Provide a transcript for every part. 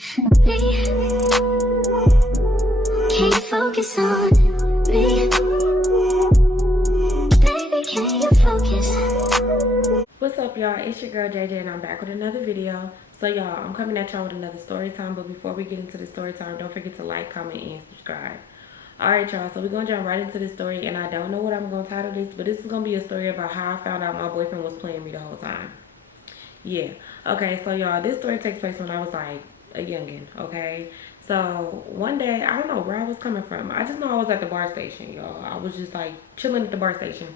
Me, can you focus on me? Baby, can you focus? What's up, y'all? It's your girl JJ and I'm back with another video. So y'all, I'm coming at y'all with another story time, but before we get into the story time, don't forget to like, comment, and subscribe. Alright y'all, so we're gonna jump right into this story, and I don't know what I'm gonna title this, but this is gonna be a story about how I found out my boyfriend was playing me the whole time. Yeah. Okay, so y'all, this story takes place when I was like a youngin', okay? So one day, I don't know where I was coming from. I just know I was at the bar station, y'all. I was just like chilling at the bar station,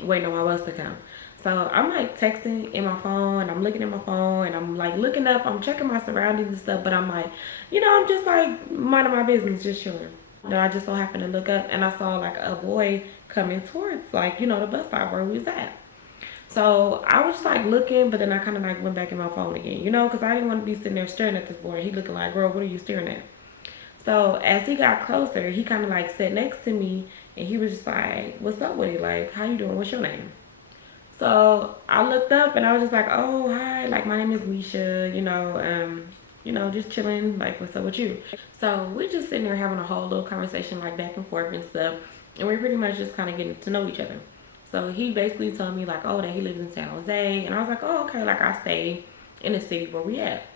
waiting on my bus to come. So I'm like texting in my phone, and I'm looking at my phone, and I'm like looking up, I'm checking my surroundings and stuff, but I'm like, you know, I'm just like minding my business, just chilling. Then I just so happened to look up, and I saw like a boy coming towards, like, you know, the bus stop where we was at. So I was just like looking, but then I kind of like went back in my phone again, you know, because I didn't want to be sitting there staring at this boy. He looking like, girl, what are you staring at? So as he got closer, he kind of like sat next to me, and he was just like, what's up with it? Like, how you doing? What's your name? So I looked up, and I was just like, oh, hi, like my name is Misha, you know, just chilling, like, what's up with you? So we're just sitting there having a whole little conversation, like back and forth and stuff, and we're pretty much just kind of getting to know each other. So he basically told me like, oh, that he lives in San Jose, and I was like, oh, okay, like I stay in the city where we at.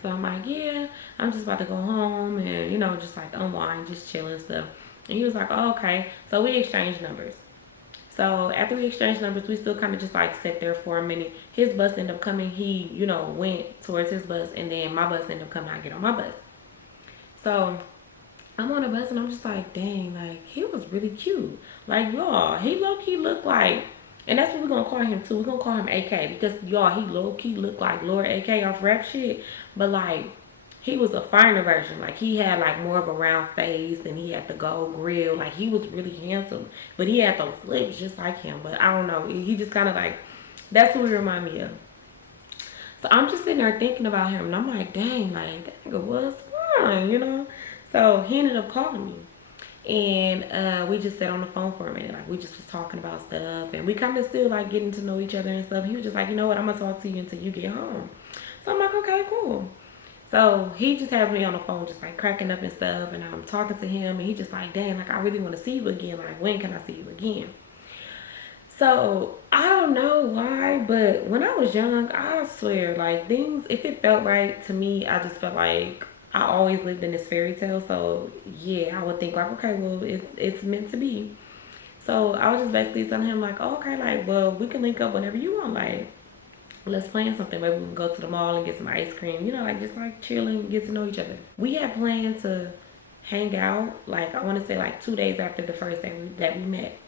So I'm like, yeah, I'm just about to go home and, you know, just like unwind, just chill and stuff. And he was like, oh, okay. So we exchanged numbers. So after we exchanged numbers, we still kind of just like sat there for a minute. His bus ended up coming. He, you know, went towards his bus, and then my bus ended up coming. I get on my bus. So I'm on the bus, and I'm just like, dang, like, he was really cute. Like, y'all, he low-key looked like, and that's what we're going to call him, too. We're going to call him AK, because, y'all, he low-key looked like Lord AK off rap shit. But, like, he was a finer version. Like, he had, like, more of a round face, and he had the gold grill. Like, he was really handsome. But he had those lips just like him. But I don't know. He just kind of, like, that's what he remind me of. So I'm just sitting there thinking about him, and I'm like, dang, like, that nigga was fine, you know? So he ended up calling me, and we just sat on the phone for a minute. Like, we just was talking about stuff, and we kind of still like getting to know each other and stuff. He was just like, you know what, I'm gonna talk to you until you get home. So I'm like, okay, cool. So he just has me on the phone just like cracking up and stuff, and I'm talking to him, and he just like, dang, like I really want to see you again. Like, when can I see you again? So I don't know why, but when I was young, I swear, like, things, if it felt right to me, I just felt like I always lived in this fairy tale. So yeah, I would think like, okay, well, it's meant to be. So I was just basically telling him like, oh, okay, like, well, we can link up whenever you want. Like, let's plan something. Maybe we can go to the mall and get some ice cream, you know, like just like chilling, get to know each other. We had planned to hang out, like, I want to say like 2 days after the first day that we met.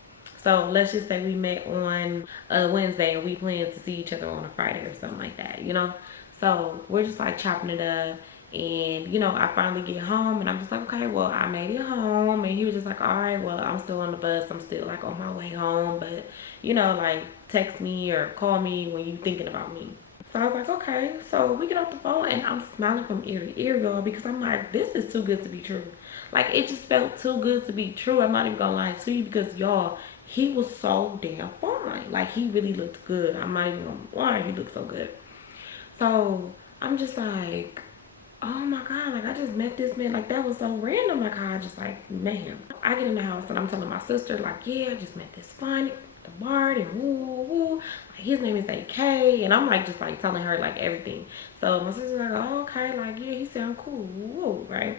So let's just say we met on a Wednesday, and we planned to see each other on a Friday or something like that, you know? So we're just like chopping it up, and, you know, I finally get home, and I'm just like, okay, well, I made it home. And he was just like, all right, well, I'm still on the bus. I'm still like on my way home, but, you know, like, text me or call me when you thinking about me. So I was like, okay. So we get off the phone, and I'm smiling from ear to ear, y'all, because I'm like, this is too good to be true. Like, it just felt too good to be true. I'm not even gonna lie to you, because, y'all, he was so damn fine. Like, he really looked good. I'm not even gonna lie, he looked so good. So I'm just like, oh my god, like, I just met this man. Like, that was so random. Like, how I just like met him. I get in the house, and I'm telling my sister like, yeah, I just met this fine at the bar, and woo woo woo, like, his name is AK. And I'm like just like telling her like everything. So my sister's like, oh, okay, like, yeah, he sound cool, woo, right?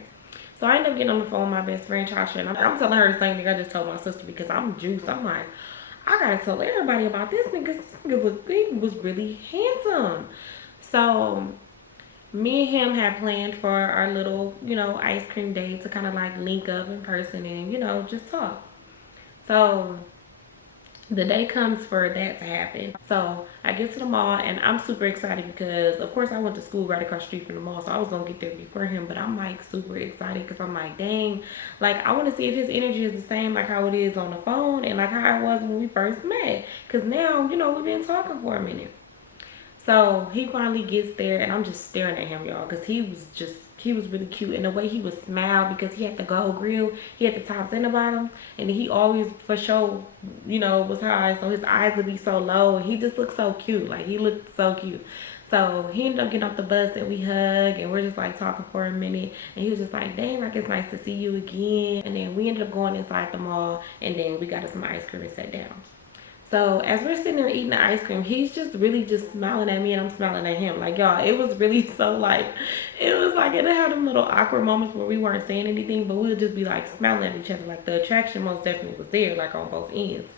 So I ended up getting on the phone with my best friend Chasha, and I'm telling her the same thing I just told my sister, because I'm juiced. I'm like, I gotta tell everybody about this nigga. This nigga was really handsome. So me and him had planned for our little, you know, ice cream date to kind of like link up in person and, you know, just talk. So the day comes for that to happen. So I get to the mall, and I'm super excited because, of course, I went to school right across the street from the mall, so I was gonna get there before him. But I'm like super excited because I'm like, dang, like, I want to see if his energy is the same like how it is on the phone, and like how it was when we first met. Because now, you know, we've been talking for a minute. So he finally gets there, and I'm just staring at him, y'all, because he was really cute. And the way he would smile, because he had the gold grill, he had the tops and the bottom, and he always for sure, you know, was high, so his eyes would be so low, and he just looked so cute. Like, he looked so cute. So he ended up getting off the bus and we hug and we're just like talking for a minute. And he was just like, dang, like it's nice to see you again. And then we ended up going inside the mall and then we got us some ice cream and sat down. So as we're sitting there eating the ice cream, he's just really just smiling at me and I'm smiling at him. Like, y'all, it was really so like, it was like, it had them little awkward moments where we weren't saying anything, but we would just be like smiling at each other. Like the attraction most definitely was there, like on both ends.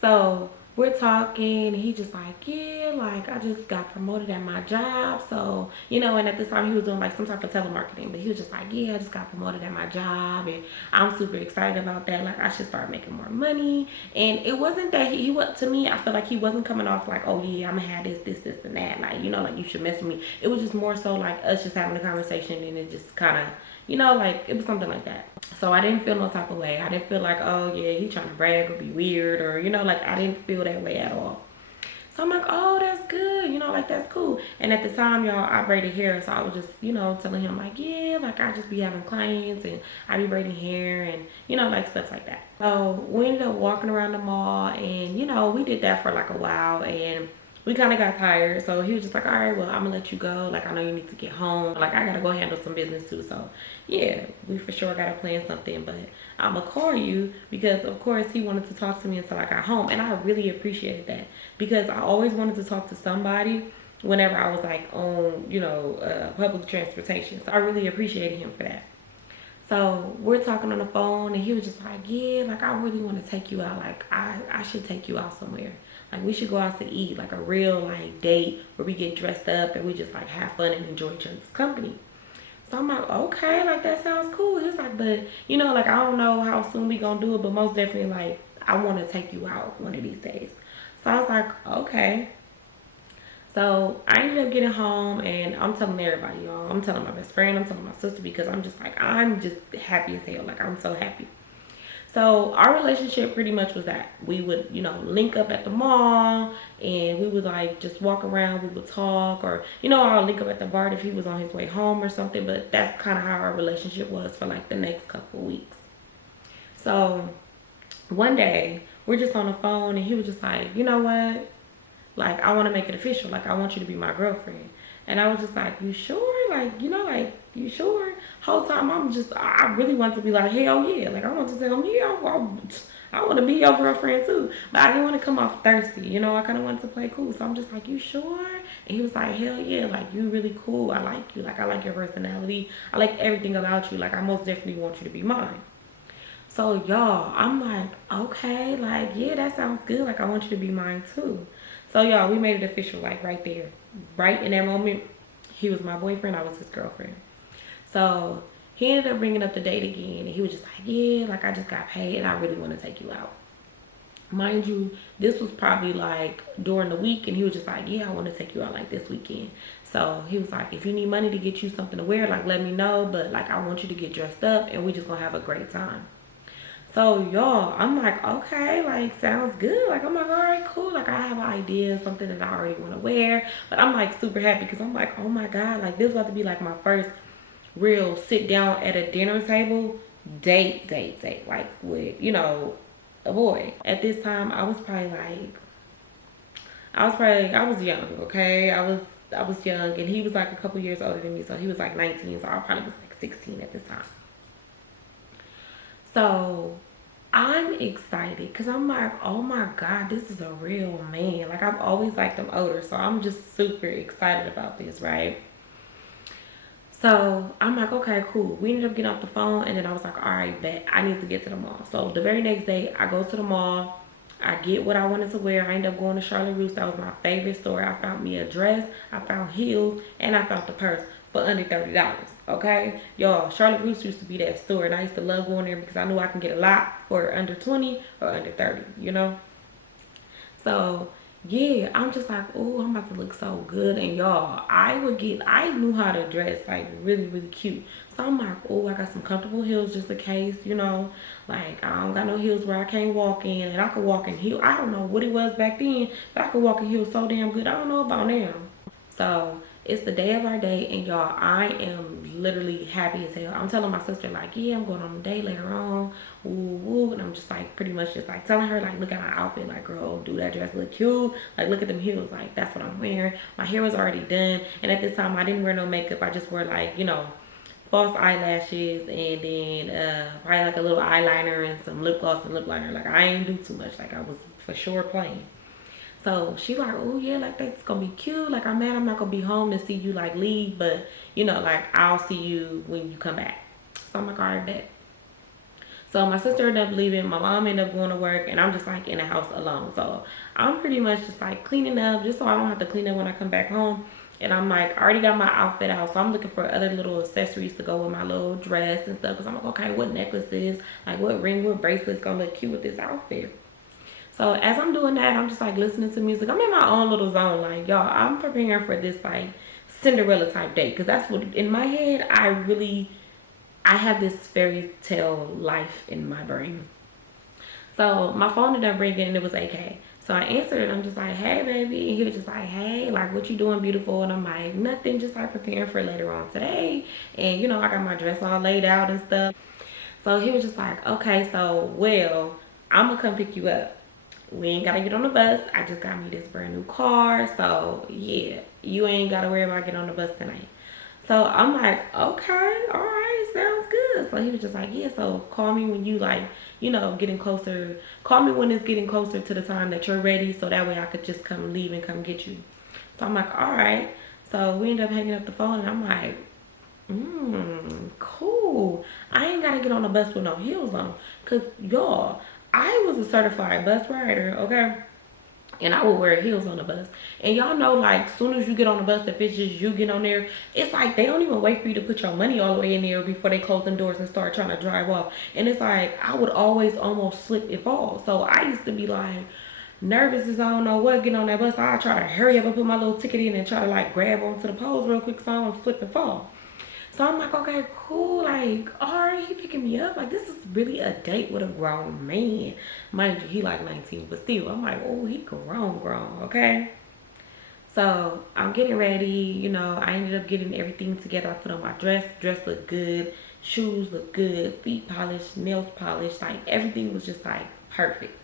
So we're talking and he just like, yeah, like I just got promoted at my job. So, you know, and at this time he was doing like some type of telemarketing, but he was just like, yeah, I just got promoted at my job and I'm super excited about that. Like I should start making more money. And it wasn't that he was, to me, I feel like he wasn't coming off like, oh yeah, I'm gonna have this and that. Like, you know, like you should mess with me. It was just more so like us just having a conversation and it just kind of, you know, like it was something like that. So I didn't feel no type of way. I didn't feel like, oh yeah, he trying to brag or be weird or, you know, like I didn't feel that way at all. So I'm like, oh, that's good. You know, like that's cool. And at the time, y'all, I braided hair. So I was just, you know, telling him like, yeah, like I just be having clients and I be braiding hair and, you know, like stuff like that. So we ended up walking around the mall and, you know, we did that for like a while and we kind of got tired. So he was just like, all right, well, I'm gonna let you go. Like, I know you need to get home. Like, I gotta go handle some business too. So yeah, we for sure gotta plan something, but I'm gonna call you because of course he wanted to talk to me until I got home. And I really appreciated that because I always wanted to talk to somebody whenever I was like on, you know, public transportation. So I really appreciated him for that. So we're talking on the phone and he was just like, yeah, like I really want to take you out. Like I should take you out somewhere. Like we should go out to eat, like a real like date where we get dressed up and we just like have fun and enjoy each other's company. So I'm like, okay, like that sounds cool. He was like, but you know, like I don't know how soon we gonna do it, but most definitely like I want to take you out one of these days. So I was like, okay. So I ended up getting home and I'm telling everybody, y'all. I'm telling my best friend, I'm telling my sister because I'm just like, I'm just happy as hell. Like I'm so happy. So our relationship pretty much was that we would, you know, link up at the mall and we would like just walk around, we would talk or, you know, I'll link up at the bar if he was on his way home or something. But that's kind of how our relationship was for like the next couple of weeks. So one day we're just on the phone and he was just like, you know what? Like, I want to make it official. Like, I want you to be my girlfriend. And I was just like, you sure? Like, you know, like, you sure? Whole time, I really want to be like, hell yeah. Like, I want to tell him, yeah, I want to be your girlfriend too. But I didn't want to come off thirsty. You know, I kind of wanted to play cool. So I'm just like, you sure? And he was like, hell yeah. Like, you really cool. I like you. Like, I like your personality. I like everything about you. Like, I most definitely want you to be mine. So, y'all, I'm like, okay. Like, yeah, that sounds good. Like, I want you to be mine too. So y'all, we made it official, like right there. Right in that moment, he was my boyfriend, I was his girlfriend. So he ended up bringing up the date again and he was just like, yeah, like I just got paid and I really want to take you out. Mind you, this was probably like during the week and he was just like, yeah, I want to take you out like this weekend. So he was like, if you need money to get you something to wear, like let me know, but like I want you to get dressed up and we just gonna have a great time. So y'all, I'm like, okay, like sounds good. Like I'm like, all right, cool. Like I have an idea, something that I already want to wear. But I'm like super happy because I'm like, oh my God, like this is about to be like my first real sit down at a dinner table date, like with, you know, a boy. At this time, I was young, okay? I was young and he was like a couple years older than me. So he was like 19, so I probably was like 16 at this time. So I'm excited because I'm like, oh my God, this is a real man. Like I've always liked them older. So I'm just super excited about this, right? So I'm like, okay, cool. We ended up getting off the phone and then I was like, all right, bet I need to get to the mall. So the very next day I go to the mall. I get what I wanted to wear. I ended up going to Charlotte Russe. That was my favorite store. I found me a dress. I found heels and I found the purse for under $30. Okay, y'all, Charlotte Russe used to be that store and I used to love going there because I knew I can get a lot for under 20 or under 30, you know. So yeah, I'm just like, oh, I'm about to look so good. And y'all, I knew how to dress like really cute. So I'm like, oh, I got some comfortable heels just in case, you know, like I don't got no heels where I can't walk in and I could walk in heels. I don't know what it was back then, but I could walk in heels so damn good. I don't know about now. So It's the day of our date, and y'all, I am literally happy as hell. I'm telling my sister, like, yeah, I'm going on a date later on, woo woo, and I'm just like pretty much just like telling her, like, look at my outfit, like, girl, do that dress look cute, like, look at them heels, like, that's what I'm wearing. My hair was already done, and at this time I didn't wear no makeup. I just wore, like, you know, false eyelashes, and then probably like a little eyeliner and some lip gloss and lip liner. Like, I ain't do too much. Like, I was for sure playing. So she like, oh yeah, like, that's gonna be cute. Like, I'm mad I'm not gonna be home to see you like leave, but you know, like, I'll see you when you come back. So I'm like, all right, bet. So my sister ended up leaving, my mom ended up going to work, and I'm just like in the house alone. So I'm pretty much just like cleaning up just so I don't have to clean up when I come back home. And I'm like, I already got my outfit out, so I'm looking for other little accessories to go with my little dress and stuff. Because I'm like, okay, what necklaces, like what ring, what bracelets gonna look cute with this outfit? So as I'm doing that, I'm just like listening to music. I'm in my own little zone. Like, y'all, I'm preparing for this like Cinderella type date. Because that's what, in my head, I have this fairy tale life in my brain. So my phone ended up ringing, and it was AK. So I answered it. I'm just like, hey, baby. And he was just like, hey, like, what you doing, beautiful? And I'm like, nothing, just like preparing for later on today. And, you know, I got my dress all laid out and stuff. So he was just like, okay, so, well, I'm going to come pick you up. We ain't got to get on the bus. I just got me this brand new car. So, yeah, you ain't got to worry about getting on the bus tonight. So I'm like, okay, all right, sounds good. So he was just like, yeah, so call me when you like, you know, getting closer. Call me when it's getting closer to the time that you're ready, so that way I could just come leave and come get you. So I'm like, all right. So we end up hanging up the phone, and I'm like, cool. I ain't got to get on the bus with no heels on. Because, y'all, I was a certified bus rider, okay? And I would wear heels on the bus. And y'all know, like, soon as you get on the bus, if it's just you get on there, it's like they don't even wait for you to put your money all the way in there before they close them doors and start trying to drive off. And it's like, I would always almost slip and fall. So I used to be like, nervous as I don't know what, getting on that bus. I try to hurry up and put my little ticket in and try to like grab onto the poles real quick so I don't slip and fall. So I'm like, okay, cool. Like, all right, he picking me up. Like, this is really a date with a grown man. Mind you, he like 19, but still, I'm like, oh, he grown, okay? So I'm getting ready. You know, I ended up getting everything together. I put on my dress. Dress looked good. Shoes looked good. Feet polished. Nails polished. Like, everything was just like perfect.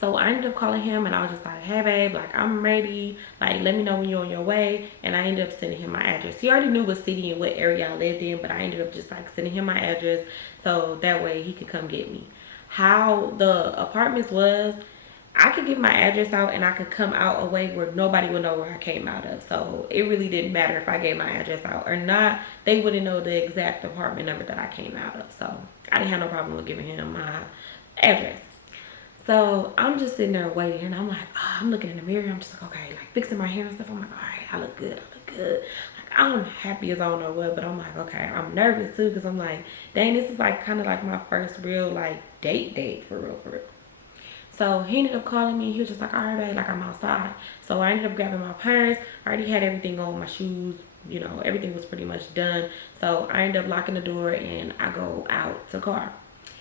So I ended up calling him, and I was just like, hey, babe, like, I'm ready. Like, let me know when you're on your way. And I ended up sending him my address. He already knew what city and what area I lived in, but I ended up just, like, sending him my address so that way he could come get me. How the apartments was, I could give my address out, and I could come out a way where nobody would know where I came out of. So it really didn't matter if I gave my address out or not. They wouldn't know the exact apartment number that I came out of. So I didn't have no problem with giving him my address. So I'm just sitting there waiting, and I'm like, oh, I'm looking in the mirror. I'm just like, okay, like fixing my hair and stuff. I'm like, all right, I look good. Like, I'm happy as I don't know what, but I'm like, okay, I'm nervous too, because I'm like, dang, this is like kind of like my first real like date for real. So he ended up calling me. He was just like, all right, babe, like, I'm outside. So I ended up grabbing my purse. I already had everything on, my shoes, you know, everything was pretty much done. So I ended up locking the door, and I go out to the car.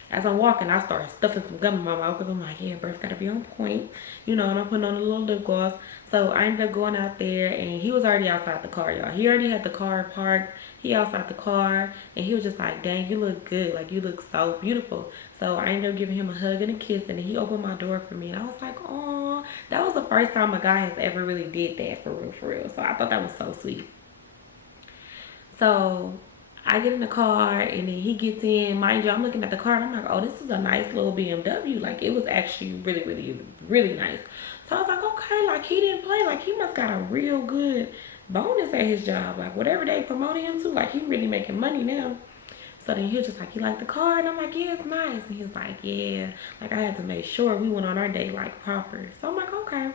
As I'm walking, I start stuffing some gum in my mouth because I'm like, yeah, breath gotta be on point, you know, and I'm putting on a little lip gloss. So I ended up going out there, and he was already outside the car, y'all. He already had the car parked. He outside the car, and he was just like, dang, you look good. Like, you look so beautiful. So I ended up giving him a hug and a kiss, and then he opened my door for me, and I was like, oh, that was the first time a guy has ever really did that for real. So I thought that was so sweet. So I get in the car, and then he gets in. Mind you, I'm looking at the car, and I'm like, oh, this is a nice little BMW. Like, it was actually really nice. So I was like, okay, like, he didn't play. Like, he must got a real good bonus at his job. Like, whatever they promoted him to, like, he really making money now. So then he was just like, you like the car? And I'm like, yeah, it's nice. And he was like, yeah. Like, I had to make sure we went on our date, like, proper. So I'm like, okay.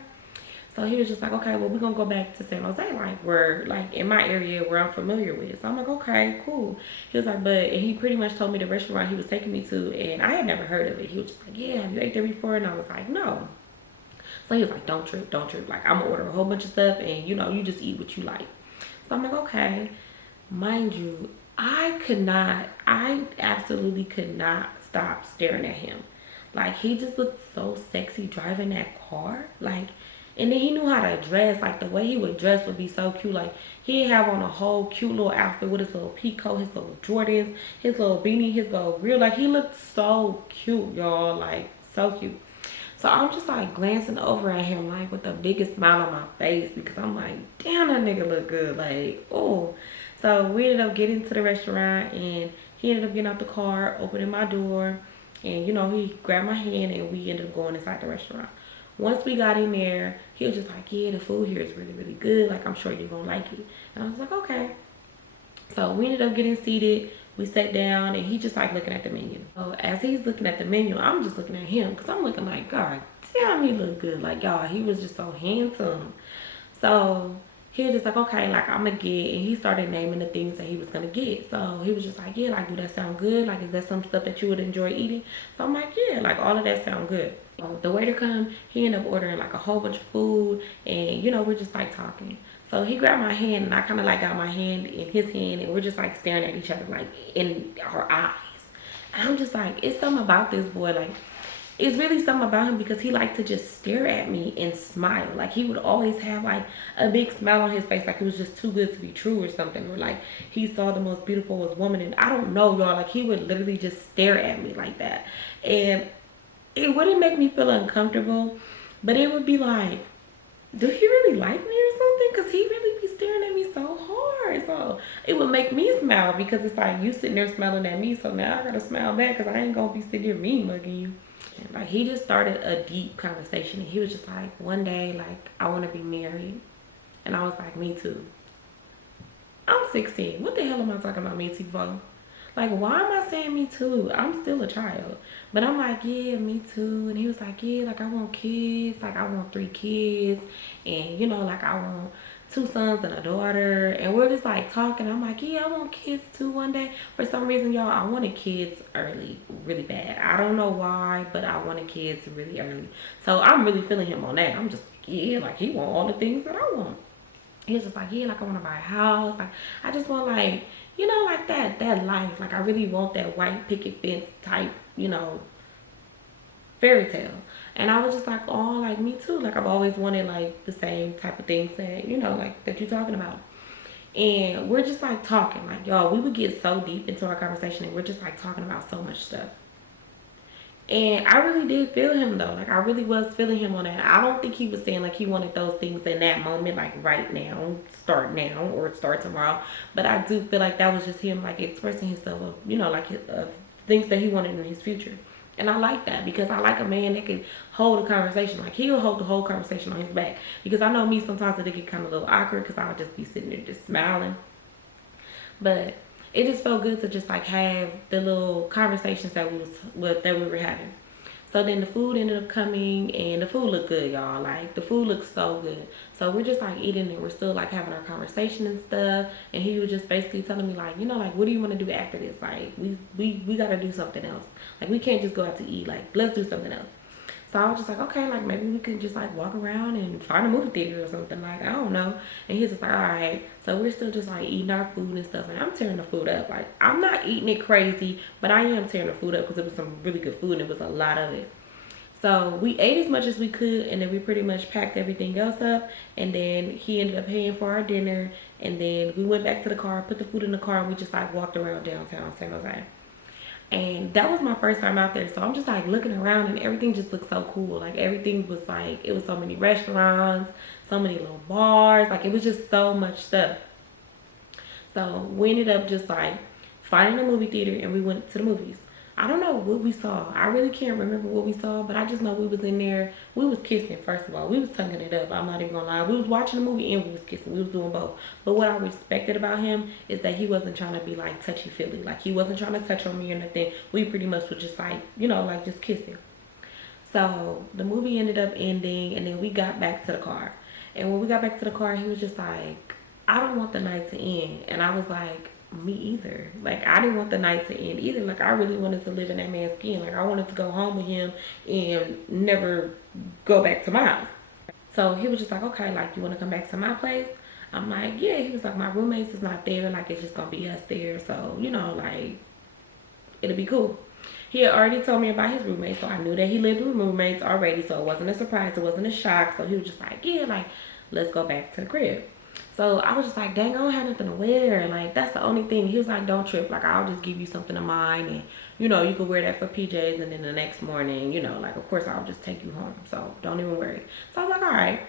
So he was just like, okay, well, we're going to go back to San Jose, like, where, like, in my area where I'm familiar with. So I'm like, okay, cool. He was like, and he pretty much told me the restaurant he was taking me to, and I had never heard of it. He was just like, yeah, have you ate there before? And I was like, no. So he was like, don't trip. Like, I'm going to order a whole bunch of stuff, and, you know, you just eat what you like. So I'm like, okay. Mind you, I absolutely could not stop staring at him. Like, he just looked so sexy driving that car. Like, And then he knew how to dress. Like, the way he would dress would be so cute. Like, he'd have on a whole cute little outfit with his little peacoat, his little Jordans, his little beanie, his little grill. Like, he looked so cute, y'all. Like, so cute. So I'm just like glancing over at him like with the biggest smile on my face, because I'm like, damn, that nigga look good. Like, oh. So we ended up getting to the restaurant, and he ended up getting out the car, opening my door, and you know, he grabbed my hand and we ended up going inside the restaurant. Once we got in there, he was just like, yeah, the food here is really, really good. Like, I'm sure you're gonna like it. And I was like, okay. So we ended up getting seated. We sat down, and he just like looking at the menu. So as he's looking at the menu, I'm just looking at him, because I'm looking like, God damn, he looked good. Like, y'all, he was just so handsome. So he was just like, okay, like, I'm gonna get, and he started naming the things that he was gonna get. So he was just like, yeah, like, do that sound good? Like, is that some stuff that you would enjoy eating? So I'm like, yeah, like, all of that sound good. So the waiter come, he ended up ordering like a whole bunch of food, and you know, we're just like talking. So he grabbed my hand, and I kind of like got my hand in his hand, and we're just like staring at each other like in our eyes. And I'm just like, it's something about this boy. Like, it's really something about him, because he liked to just stare at me and smile. Like, he would always have like a big smile on his face, like it was just too good to be true or something, or like he saw the most beautiful woman. And I don't know, y'all, like he would literally just stare at me like that. And it wouldn't make me feel uncomfortable, but it would be like, do he really like me or something? Because he really be staring at me so hard. So it would make me smile, because it's like, you sitting there smiling at me, so now I gotta smile back, because I ain't gonna be sitting here mean mugging you. And like, he just started a deep conversation, and he was just like, one day, like, I want to be married. And I was like, me too. I'm 16. What the hell am I talking about me too for? Like, why am I saying me too? I'm still a child. But I'm like, yeah, me too. And he was like, yeah, like, I want kids. Like, I want 3 kids. And, you know, like, I want 2 sons and a daughter. And we're just, like, talking. I'm like, yeah, I want kids too one day. For some reason, y'all, I wanted kids early, really bad. I don't know why, but I wanted kids really early. So I'm really feeling him on that. I'm just like, yeah, like, he want all the things that I want. He was just like, yeah, like, I want to buy a house. Like, I just want, like, you know, like that life. Like, I really want that white picket fence type, you know, fairy tale. And I was just like, oh, like, me too. Like, I've always wanted like the same type of things that, you know, like that you're talking about. And we're just like talking, like, y'all, we would get so deep into our conversation, and we're just like talking about so much stuff. And I really did feel him though. Like, I really was feeling him on that. I don't think he was saying like he wanted those things in that moment, like right now, start now or start tomorrow. But I do feel like that was just him like expressing himself of, you know, like things that he wanted in his future. And I like that, because I like a man that can hold a conversation. Like, he'll hold the whole conversation on his back. Because I know me, sometimes it get kind of a little awkward, because I'll just be sitting there just smiling. But it just felt good to just like have the little conversations that we were having. So then the food ended up coming, and the food looked good, y'all. Like, the food looked so good. So we're just like eating, and we're still like having our conversation and stuff. And he was just basically telling me like, you know, like, what do you want to do after this? Like, we gotta do something else. Like, we can't just go out to eat. Like, let's do something else. So I was just like, okay, like, maybe we can just like walk around and find a movie theater or something. Like, I don't know. And he's just like, all right. So we're still just like eating our food and stuff, and I'm tearing the food up. Like, I'm not eating it crazy, but I am tearing the food up, because it was some really good food, and it was a lot of it. So we ate as much as we could, and then we pretty much packed everything else up. And then he ended up paying for our dinner, and then we went back to the car, put the food in the car, and we just like walked around downtown San Jose. And that was my first time out there, so I'm just like looking around, and everything just looked so cool. Like, everything was like, it was so many restaurants, so many little bars, like, it was just so much stuff. So we ended up just like finding a movie theater, and we went to the movies. I don't know what we saw. I really can't remember what we saw, but I just know we was in there. We was kissing, first of all. We was tonguing it up. I'm not even gonna lie. We was watching the movie and we was kissing. We was doing both. But what I respected about him is that he wasn't trying to be like touchy-feely. Like, he wasn't trying to touch on me or nothing. We pretty much was just like, you know, like just kissing. So the movie ended up ending, and then we got back to the car. And when we got back to the car, he was just like, I don't want the night to end. And I was like, me either. Like, I didn't want the night to end either. Like, I really wanted to live in that man's skin. Like, I wanted to go home with him and never go back to my house. So he was just like, okay, like, you want to come back to my place? I'm like, yeah. He was like, my roommates is not there. Like, it's just gonna be us there. So, you know, like, it'll be cool. He had already told me about his roommate, so I knew that he lived with roommates already, so it wasn't a surprise, it wasn't a shock. So he was just like, yeah, like, let's go back to the crib. So I was just like, dang, I don't have nothing to wear. Like, that's the only thing. He was like, don't trip. Like, I'll just give you something of mine. And, you know, you could wear that for PJs. And then the next morning, you know, like, of course, I'll just take you home. So don't even worry. So I was like, all right.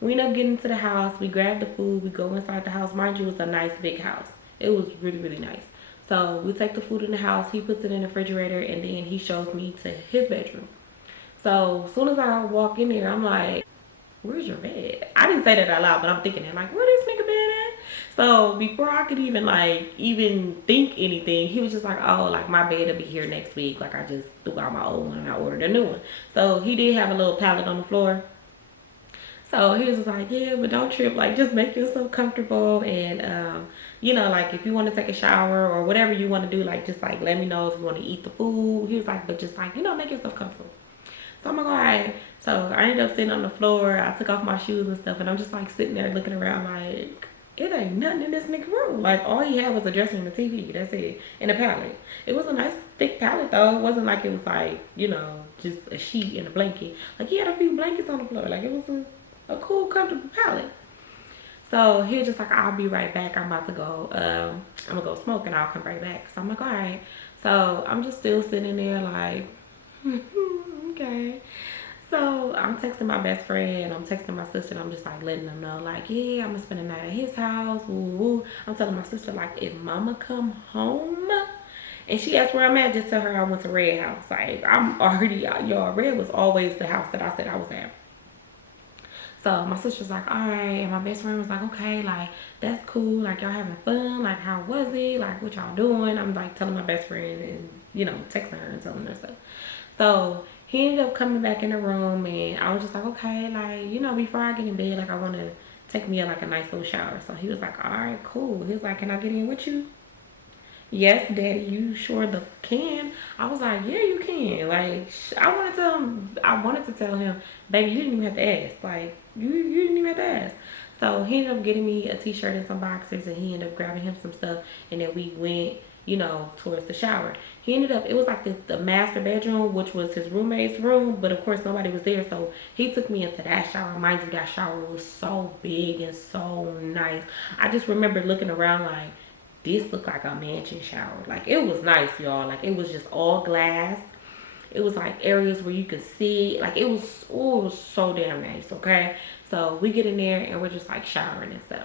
We end up getting to the house. We grab the food. We go inside the house. Mind you, it's a nice big house. It was really, really nice. So we take the food in the house. He puts it in the refrigerator. And then he shows me to his bedroom. So as soon as I walk in there, I'm like, where's your bed? I didn't say that out loud, but I'm thinking that, like, where this nigga bed at? So before I could even think anything, he was just like, oh, like, my bed will be here next week. Like, I just threw out my old one and I ordered a new one. So he did have a little pallet on the floor. So he was just like, yeah, but don't trip. Like, just make yourself comfortable. And, you know, like, if you want to take a shower or whatever you want to do, like, just, like, let me know if you want to eat the food. He was like, but just, like, you know, make yourself comfortable. So I'm like, all right. So I ended up sitting on the floor. I took off my shoes and stuff. And I'm just, like, sitting there looking around like, it ain't nothing in this nigga room. Like, all he had was a dresser and a TV. That's it. And a pallet. It was a nice, thick pallet, though. It wasn't like it was, like, you know, just a sheet and a blanket. Like, he had a few blankets on the floor. Like, it was a cool, comfortable pallet. So he was just like, I'll be right back. I'm about to go. I'm going to go smoke and I'll come right back. So I'm like, all right. So I'm just still sitting there like, okay. So I'm texting my best friend. I'm texting my sister. And I'm just like letting them know like, yeah, I'm going to spend the night at his house. Woo, woo. I'm telling my sister like, if mama come home and she asked where I'm at, just tell her I went to Red House. Like, I'm already, y'all, Red was always the house that I said I was at. So my sister's like, all right. And my best friend was like, okay, like, that's cool. Like, y'all having fun? Like, how was it? Like, what y'all doing? I'm like telling my best friend and, you know, texting her and telling her stuff. So he ended up coming back in the room and I was just like, okay, like, you know, before I get in bed, like, I want to take me like a nice little shower. So he was like, all right, cool. He was like, can I get in with you? Yes, daddy, you sure can. I was like, yeah, you can. Like, I wanted to tell him, baby, you didn't even have to ask. Like, you didn't even have to ask. So he ended up getting me a t-shirt and some boxers, and he ended up grabbing him some stuff, and then we went, you know, towards the shower. He ended up, it was like the master bedroom, which was his roommate's room, but of course nobody was there, so he took me into that shower. Mind you, that shower was so big and so nice. I just remember looking around like, this looked like a mansion shower. Like, it was nice, y'all. Like, it was just all glass. It was like areas where you could see. Like, it was, oh, it was so damn nice, okay? So we get in there and we're just like showering and stuff.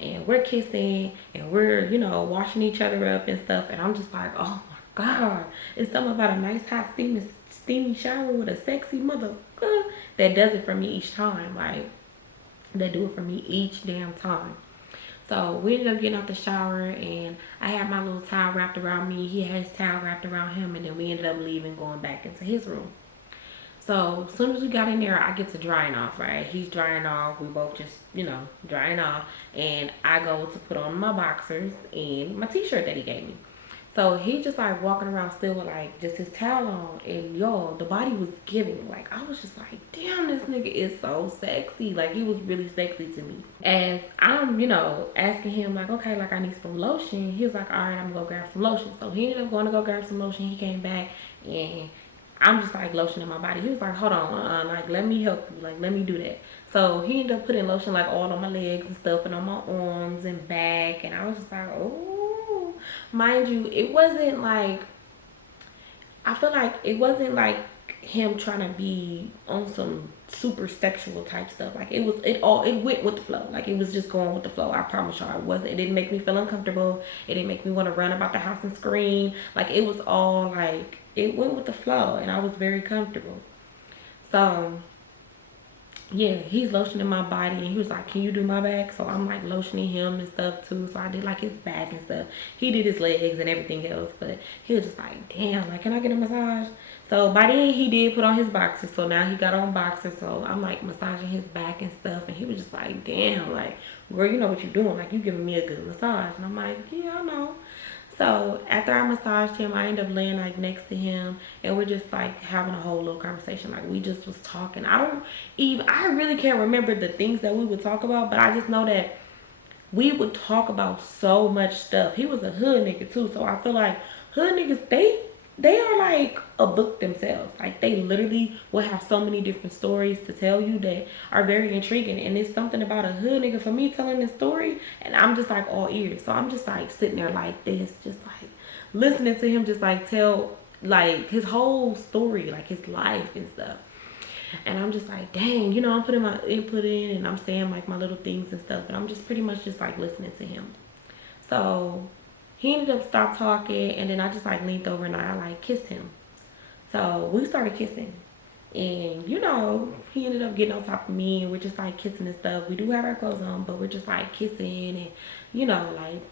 And we're kissing and we're, you know, washing each other up and stuff. And I'm just like, oh my God. It's something about a nice hot steamy shower with a sexy motherfucker that does it for me each time. Like, that do it for me each damn time. So we ended up getting out the shower and I had my little towel wrapped around me. He had his towel wrapped around him, and then we ended up leaving, going back into his room. So as soon as we got in there, I get to drying off, right? He's drying off. We both just, you know, drying off. And I go to put on my boxers and my t-shirt that he gave me. So he just like walking around still with like just his towel on, and y'all, the body was giving. Like, I was just like, damn, this nigga is so sexy. Like, he was really sexy to me. As I'm, you know, asking him like, okay, like, I need some lotion. He was like, all right, I'm gonna go grab some lotion. So he ended up going to go grab some lotion. He came back and I'm just like lotioning my body. He was like, hold on, like, let me help you. Like, let me do that. So he ended up putting lotion like all on my legs and stuff and on my arms and back. And I was just like, oh. Mind you, it wasn't like, I feel like it wasn't like him trying to be on some super sexual type stuff. Like, it went with the flow. Like, it was just going with the flow. I promise y'all, it didn't make me feel uncomfortable. It didn't make me want to run about the house and scream. Like, it was all like, it went with the flow, and I was very comfortable. So yeah, he's lotioning my body, and he was like, can you do my back? So I'm like lotioning him and stuff too. So I did like his back and stuff. He did his legs and everything else, but he was just like, damn, like, can I get a massage? So by then he did put on his boxers. So now he got on boxers. So I'm like massaging his back and stuff, and he was just like, damn, like, girl, you know what you're doing. Like, you giving me a good massage. And I'm like, yeah, I know. So after I massaged him, I ended up laying like next to him, and we're just like having a whole little conversation. Like, we just was talking. I really can't remember the things that we would talk about, but I just know that we would talk about so much stuff. He was a hood nigga too, so I feel like hood niggas, they are like a book themselves. Like they literally will have so many different stories to tell you that are very intriguing. And it's something about a hood nigga for me telling this story, and I'm just like all ears. So I'm just like sitting there like this, just like listening to him just like tell like his whole story, like his life and stuff. And I'm just like, dang, you know, I'm putting my input in and I'm saying like my little things and stuff, but I'm just pretty much just like listening to him. So he ended up stopped talking, and then I just like leaned over and I like kissed him. So we started kissing, and you know, he ended up getting on top of me, and we're just like kissing and stuff. We do have our clothes on, but we're just like kissing and, you know, like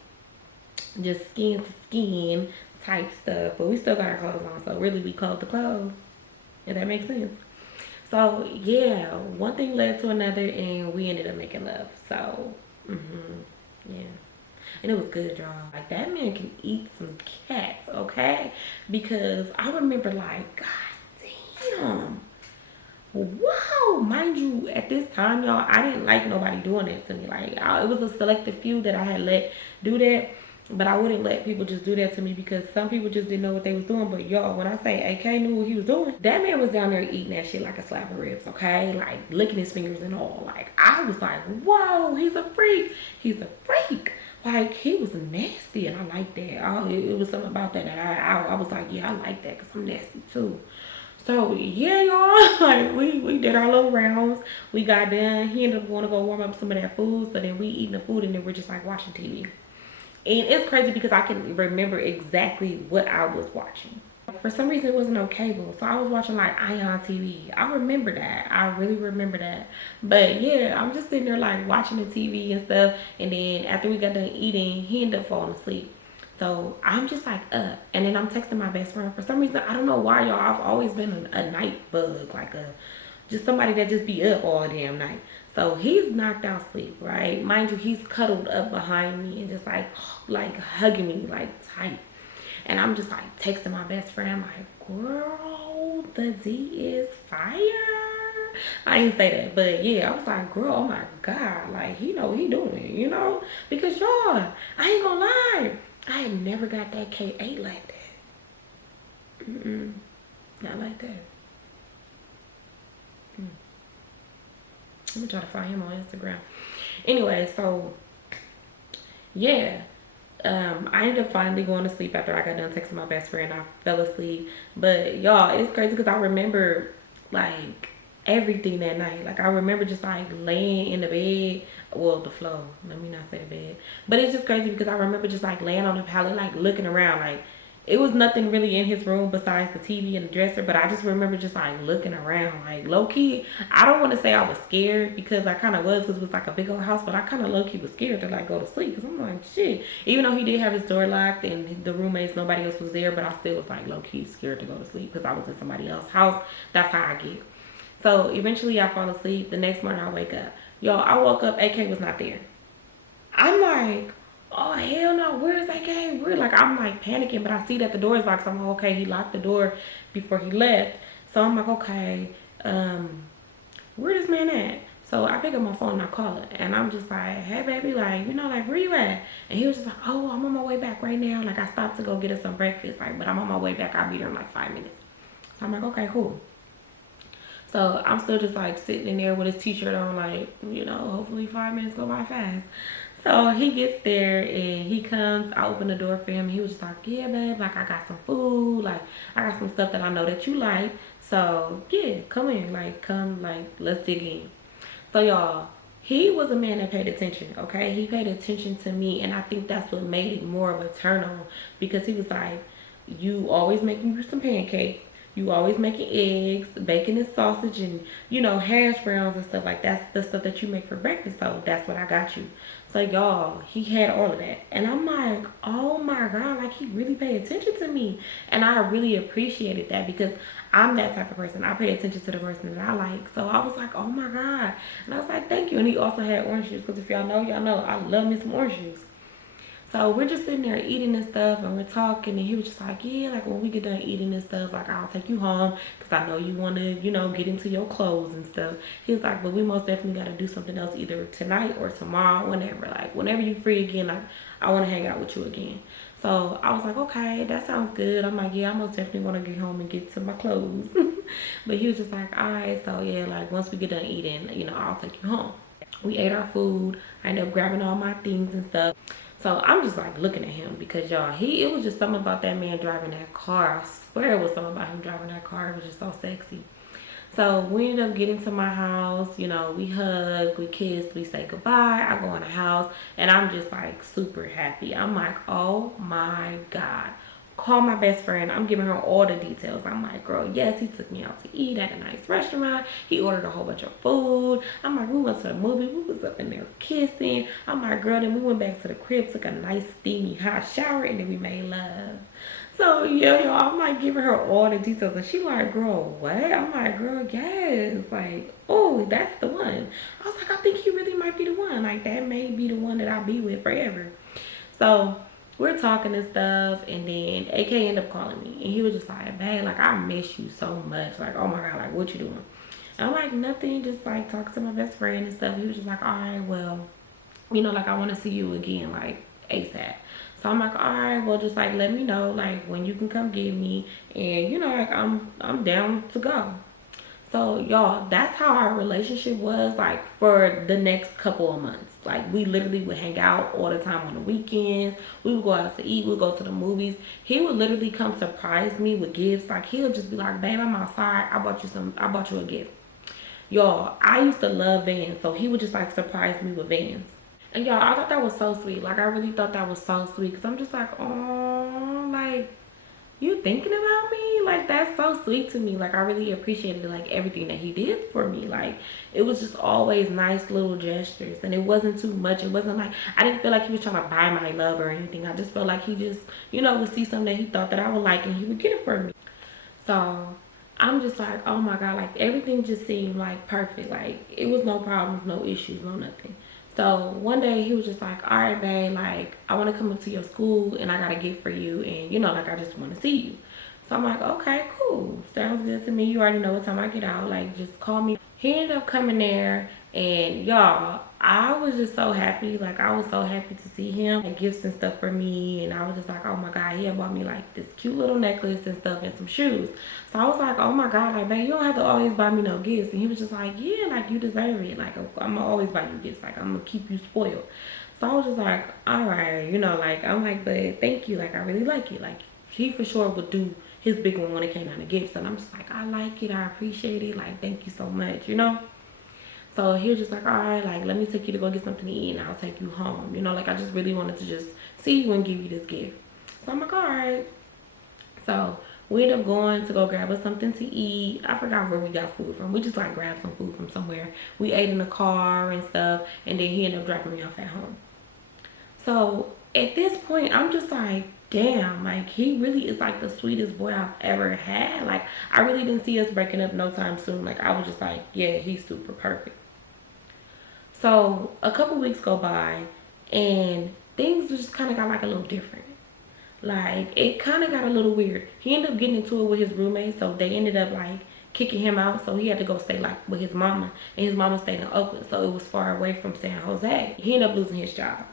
just skin to skin type stuff. But we still got our clothes on, so really we clothed the clothes, if that makes sense. So yeah, one thing led to another, and we ended up making love. So yeah, and it was good, y'all. Like that man can eat some cats, okay? Because I remember like, god damn, wow. Mind you, at this time, y'all, I didn't like nobody doing that to me. Like it was a selective few that I had let do that. But I wouldn't let people just do that to me, because some people just didn't know what they was doing. But y'all, when I say AK knew what he was doing, that man was down there eating that shit like a slab of ribs, okay? Like licking his fingers and all. Like I was like, whoa, he's a freak. He's a freak. Like he was nasty, and I like that. It was something about that I was like, yeah, I like that because I'm nasty too. So yeah, y'all, like we did our little rounds. We got done. He ended up going to go warm up some of that food. So then we eating the food, and then we're just like watching TV. And it's crazy because I can remember exactly what I was watching. For some reason, it wasn't on cable. So I was watching like Ion TV. I remember that. I really remember that. But yeah, I'm just sitting there like watching the TV and stuff. And then after we got done eating, he ended up falling asleep. So I'm just like up. And then I'm texting my best friend. For some reason, I don't know why, y'all. I've always been a night bug. Like just somebody that just be up all damn night. So he's knocked out sleep, right? Mind you, he's cuddled up behind me and just like hugging me like tight. And I'm just like texting my best friend, like, girl, the D is fire. I didn't say that, but yeah, I was like, girl, oh my God, like he know what he doing, you know? Because y'all, I ain't gonna lie, I had never got that K8 like that. Not like that. I'm gonna try to find him on Instagram. Anyway, so yeah, I ended up finally going to sleep after I got done texting my best friend. I fell asleep, but y'all, it's crazy because I remember like everything that night. Like I remember just like laying in the bed, well, the floor. Let me not say the bed, but it's just crazy because I remember just like laying on the pallet, like looking around, like. It was nothing really in his room besides the TV and the dresser, but I just remember just like looking around, like low key. I don't want to say I was scared because I kind of was, because it was like a big old house, but I kind of low key was scared to like go to sleep because I'm like, shit. Even though he did have his door locked and the roommates, nobody else was there, but I still was like low key scared to go to sleep because I was in somebody else's house. That's how I get. So eventually I fall asleep. The next morning I wake up. Y'all, I woke up, AK was not there. I'm like, oh hell no, where is AK? I'm like panicking, but I see that the door is locked, so I'm like, okay, he locked the door before he left. So I'm like, okay, where this man at? So I pick up my phone and I call it, and I'm just like, hey baby, like, you know, like where you at? And he was just like, oh, I'm on my way back right now. Like I stopped to go get us some breakfast, like, but I'm on my way back. I'll be there in like 5 minutes. So I'm like, okay, cool. So I'm still just like sitting in there with his t-shirt on, like, you know, hopefully 5 minutes go by fast. So he gets there and he comes, I open the door for him. He was just like, yeah, babe, like I got some food, like I got some stuff that I know that you like. So yeah, come in, like come, like let's dig in. So y'all, he was a man that paid attention, okay? He paid attention to me, and I think that's what made it more of a turn on, because he was like, you always making you some pancakes. You always making eggs, bacon and sausage, and, you know, hash browns and stuff like that. That's the stuff that you make for breakfast. So that's what I got you. So y'all, he had all of that. And I'm like, oh my God, like he really paid attention to me. And I really appreciated that because I'm that type of person. I pay attention to the person that I like. So I was like, oh my God. And I was like, thank you. And he also had orange juice, because if y'all know, I love me some orange juice. So we're just sitting there eating and stuff, and we're talking, and he was just like, yeah, like when we get done eating and stuff, like I'll take you home because I know you want to, you know, get into your clothes and stuff. He was like, but we most definitely got to do something else either tonight or tomorrow, whenever. Like whenever you free again, like I want to hang out with you again. So I was like, okay, that sounds good. I'm like, yeah, I most definitely want to get home and get to my clothes. But he was just like, all right, so yeah, like once we get done eating, you know, I'll take you home. We ate our food. I ended up grabbing all my things and stuff. So I'm just like looking at him because y'all, it was just something about that man driving that car. I swear it was something about him driving that car. It was just so sexy. So we ended up getting to my house, you know, we hugged, we kissed, we say goodbye. I go in the house and I'm just like super happy. I'm like, oh my God. Call my best friend. I'm giving her all the details. I'm like, girl, yes, he took me out to eat at a nice restaurant. He ordered a whole bunch of food. I'm like, we went to the movie. We was up in there kissing. I'm like, girl, then we went back to the crib, took a nice steamy hot shower, and then we made love. So, yeah, y'all, I'm like giving her all the details. And she like, girl, what? I'm like, girl, yes. Like, oh, that's the one. I was like, I think he really might be the one. Like, that may be the one that I'll be with forever. So we're talking and stuff, and then AK ended up calling me, and he was just like, babe, like I miss you so much, like oh my God, like what you doing? And I'm like, nothing, just like talking to my best friend and stuff. He was just like, all right, well, you know, like I want to see you again, like ASAP. So I'm like, all right, well, just like let me know like when you can come get me, and you know, like I'm down to go. So y'all, that's how our relationship was like for the next couple of months. Like we literally would hang out all the time on the weekends. We would go out to eat, we'd go to the movies. He would literally come surprise me with gifts. Like he'll just be like, babe, I'm outside, I bought you a gift. Y'all, I used to love Vans, so he would just like surprise me with Vans. And y'all, I thought that was so sweet. Like I really thought that was so sweet, because I'm just like, oh, like you thinking about me? Like that's so sweet to me. Like I really appreciated like everything that he did for me. Like it was just always nice little gestures, and it wasn't too much. It wasn't like, I didn't feel like he was trying to buy my love or anything. I just felt like he just, you know, would see something that he thought that I would like, and he would get it for me. So I'm just like, oh my God, like everything just seemed like perfect. Like it was no problems, no issues, no nothing. So one day he was just like, all right, babe, like I want to come up to your school and I got a gift for you, and you know, like I just want to see you. So I'm like, okay, cool, sounds good to me. You already know what time I get out, like just call me. He ended up coming there, and y'all, I was just so happy. Like I was so happy to see him, like gifts and stuff for me. And I was just like, oh my God, he had bought me like this cute little necklace and stuff and some shoes. So I was like, oh my God, like babe, you don't have to always buy me no gifts. And he was just like, yeah, like you deserve it. Like I'm gonna always buy you gifts. Like I'm gonna keep you spoiled. So I was just like, all right, you know, like I'm like, but thank you, like I really like it. Like he for sure would do his big one when it came down to gifts. And I'm just like, I like it, I appreciate it, like thank you so much, you know. So he was just like, all right, like let me take you to go get something to eat, and I'll take you home, you know. Like I just really wanted to just see you and give you this gift. So I'm like, all right. So we ended up going to go grab us something to eat. I forgot where we got food from. We just like grabbed some food from somewhere. We ate in the car and stuff, and then he ended up dropping me off at home. So at this point, I'm just like, damn, like he really is like the sweetest boy I've ever had. Like I really didn't see us breaking up no time soon. Like I was just like, yeah, he's super perfect. So a couple weeks go by, and things just kind of got like a little different. Like it kind of got a little weird. He ended up getting into it with his roommate, so they ended up like kicking him out. So he had to go stay like with his mama, and his mama stayed in Oakland, so it was far away from San Jose. He ended up losing his job.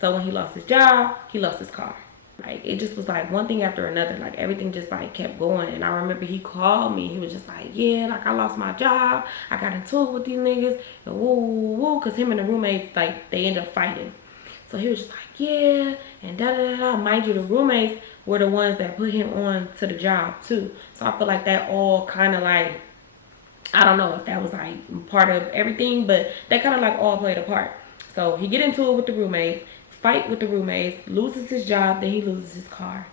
So when he lost his job, he lost his car. Like it just was like one thing after another. Like everything just like kept going. And I remember he called me. He was just like, yeah, like I lost my job. I got into it with these niggas. And woo, woo, woo. Because him and the roommates, like they ended up fighting. So he was just like, yeah, and da da da da. Mind you, the roommates were the ones that put him on to the job too. So I feel like that all kind of like, I don't know if that was like part of everything, but that kind of like all played a part. So he get into it with the roommates, fight with the roommates, loses his job, then he loses his car.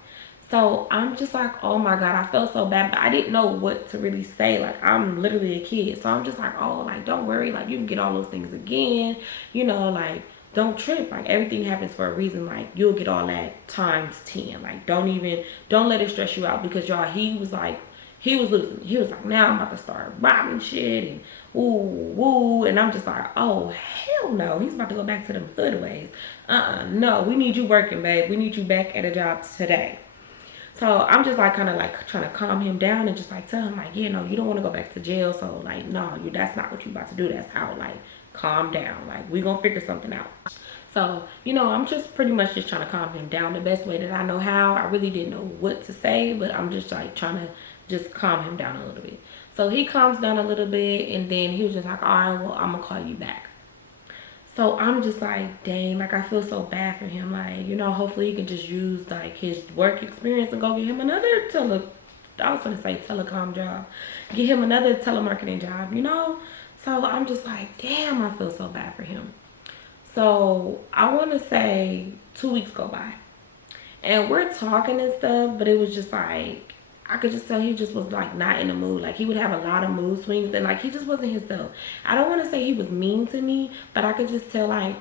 So I'm just like, oh my God, I felt so bad, but I didn't know what to really say. Like I'm literally a kid. So I'm just like, oh, like don't worry, like you can get all those things again, you know, like don't trip. Like everything happens for a reason. Like you'll get all that times 10. Like don't let it stress you out, because y'all, he was like, He was losing. He was like, now I'm about to start robbing shit and woo. And I'm just like, oh, hell no. He's about to go back to them hood ways. No, we need you working, babe. We need you back at a job today. So I'm just like kind of like trying to calm him down and just like tell him like, you know, you don't want to go back to jail. So like, no, that's not what you about to do. That's how, like, calm down. Like, we gonna figure something out. So, you know, I'm just pretty much just trying to calm him down the best way that I know how. I really didn't know what to say, but I'm just like trying to just calm him down a little bit. So he calms down a little bit, and then he was just like, all right, well, I'm gonna call you back. So I'm just like, dang, like I feel so bad for him. Like, you know, hopefully he can just use like his work experience and go get him another I was gonna say telecom job. Get him another telemarketing job, you know? So I'm just like, damn, I feel so bad for him. So I wanna say 2 weeks go by. And we're talking and stuff, but it was just like, I could just tell he just was like not in the mood. Like he would have a lot of mood swings and like he just wasn't himself. I don't want to say he was mean to me, but I could just tell like